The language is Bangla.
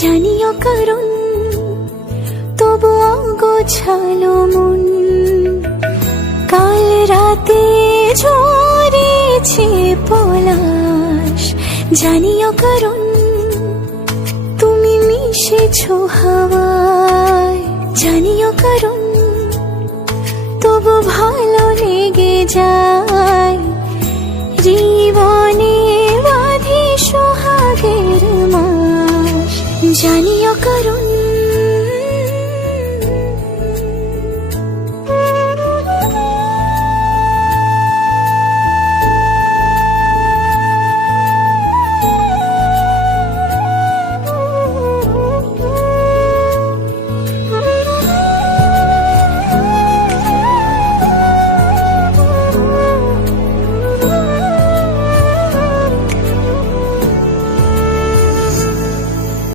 জানিও কারণ তবু অগোছালো মন। কাল রাতে ঝরেছে পলাশ, জানিও কারণ তুমি মিশেছো হাওয়ায়। জানিও কারণ তবু ভালো লেগে যায়, জীবনে বাঁধি সোহাগের মাস। জানিও কারণ